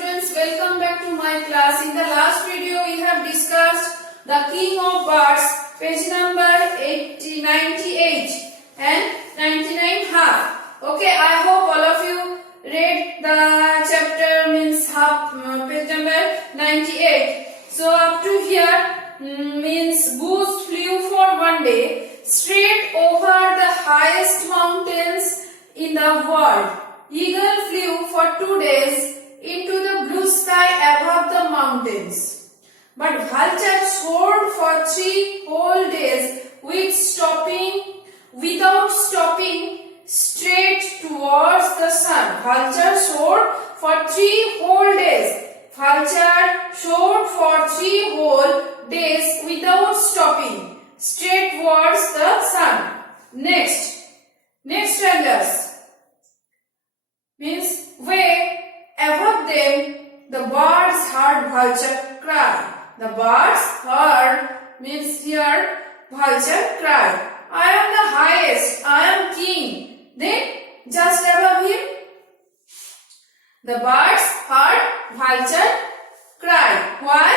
students, welcome back to my class. In the last video we have discussed the king of birds, page number 98 and 99 half. Okay, I hope all of you read the chapter means half, page number 98. So up to here means goose flew for one day straight over the highest mountains in the world. Eagle flew for 2 days into the blue sky above the mountains. But vulture soared for 3 whole days without stopping straight towards the sun. Vulture soared for 3 whole days. Vulture soared for 3 whole days without stopping straight towards the sun. Next stanzas. Means way above them the birds heard vulture cry. The birds heard means here vulture cry. I am the highest, I am king. Then just above him the birds heard vulture cry. Why?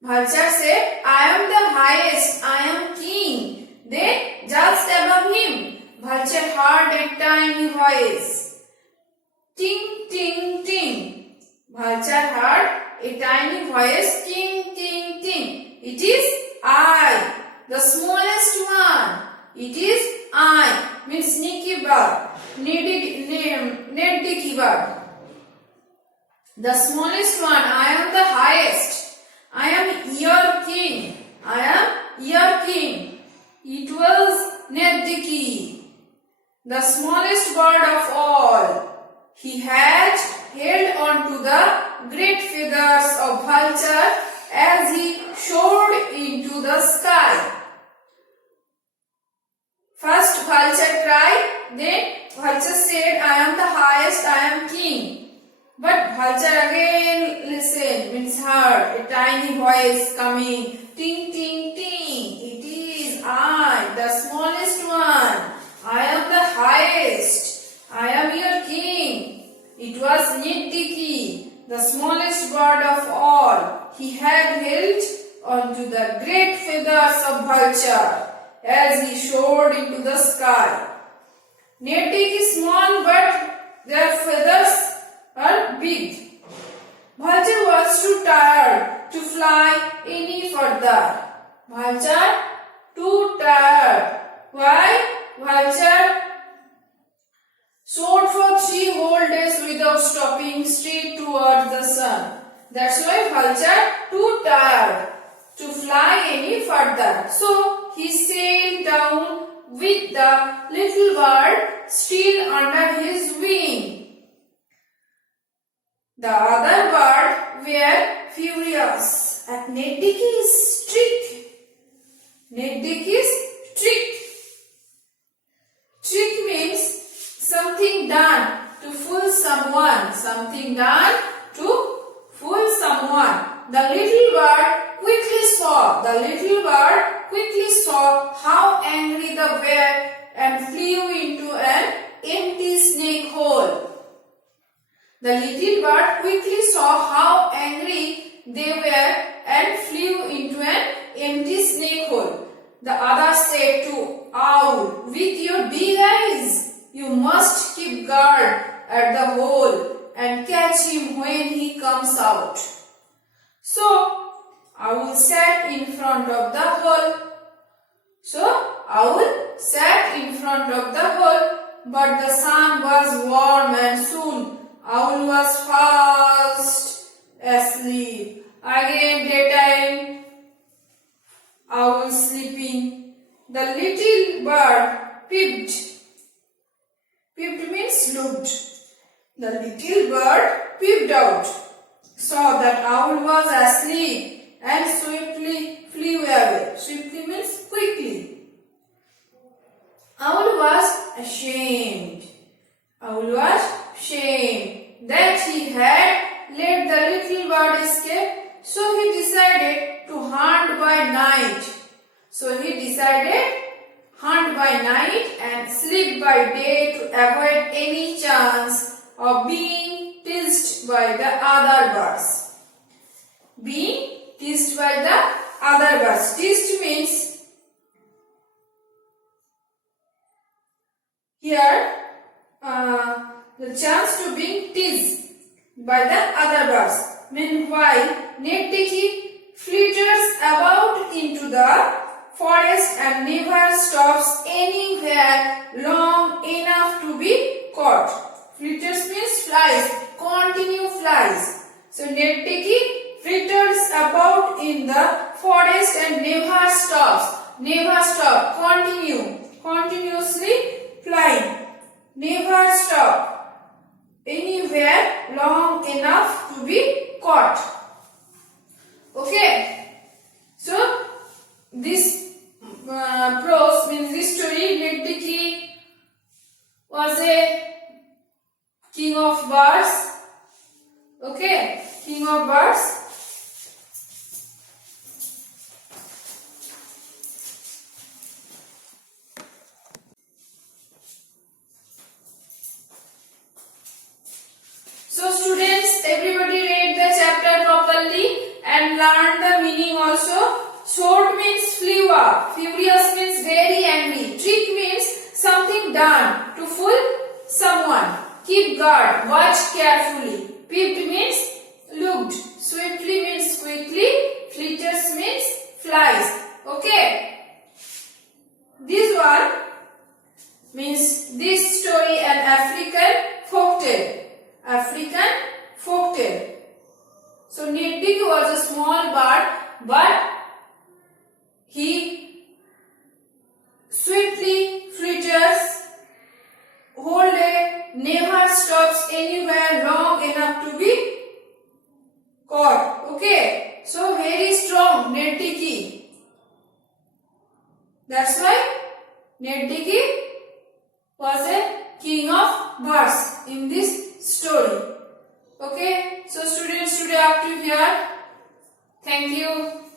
Vulture said, I am the highest, I am king. Then just above him vulture heard a tiny voice. Ting, ting, ting. Vulture heard a tiny voice. Ting, ting, ting. It is I, the smallest one. It is I, means sneaky bird, neddicky bird. The smallest one. I am the highest. I am your king. I am your king. It was Neddicky, the smallest bird of all. He had held on to the great feathers of vulture as he soared into the sky. First vulture cried, then vulture said, I am the highest, I am king. But vulture again listened, means heard a tiny voice coming, ting, ting, ting. It is I, the smallest one. I am the highest. I am your king. It was Neddicky, the smallest bird of all. He had held onto the great feathers of vulture as he soared into the sky. Neddicky is small, but their feathers are big. Vulture was too tired to fly any further. Vulture too tired. Why? Vulture soared for 3 whole days without stopping straight towards the sun. That's why vulture too tired to fly any further. So he sailed down with the little bird still under his wing. The other birds were furious at Neddicky's trick. Neddicky's trick. Trick means something done to fool someone. Something done to fool someone. The little bird quickly saw how angry they were and flew into an empty snake hole. The little bird quickly saw how angry they were and flew into an empty snake hole. The other said to Owl, with your big eyes, you must keep guard at the hole and catch him when he comes out. So, Owl sat in front of the hole. But the sun was warm and soon Owl was fast asleep. Again daytime, Owl sleeping. The little bird peeped. Peeped means looked. The little bird peeped out, saw that Owl was asleep and swiftly flew away. Swiftly means quickly. Owl was ashamed. That he had let the little bird escape, so he decided to hunt by night and sleep by day to avoid any chance of being teased by the other birds. Being teased by the other birds. Teased means here the chance to being teased by the other birds. Meanwhile, Netiki flitters about into the forest and never stops anywhere long enough to be caught. Flitters means flies, continue flies. So Netiki flitters about in the forest and never stops. Never stop, continuously flying. Never stop anywhere long enough to be caught. Okay. So this prose means this story, Netiki was a king of birds. Okay, king of birds. So students, everybody read the chapter properly and learn the meaning also. Sword means flew up. Furious means very angry. Trick means something done to fool someone. Keep guard. Watch carefully. Peeped means looked. Swiftly means quickly. Flitters means flies. Okay. This one means this story an African folktale. African folktale. So Netiki was a small bird, but he swiftly flitters whole day, never stops anywhere long enough to be caught. Okay, so very strong Netiki. That's why Netiki was a king of birds in this story. Okay, so students, today up to here. Thank you.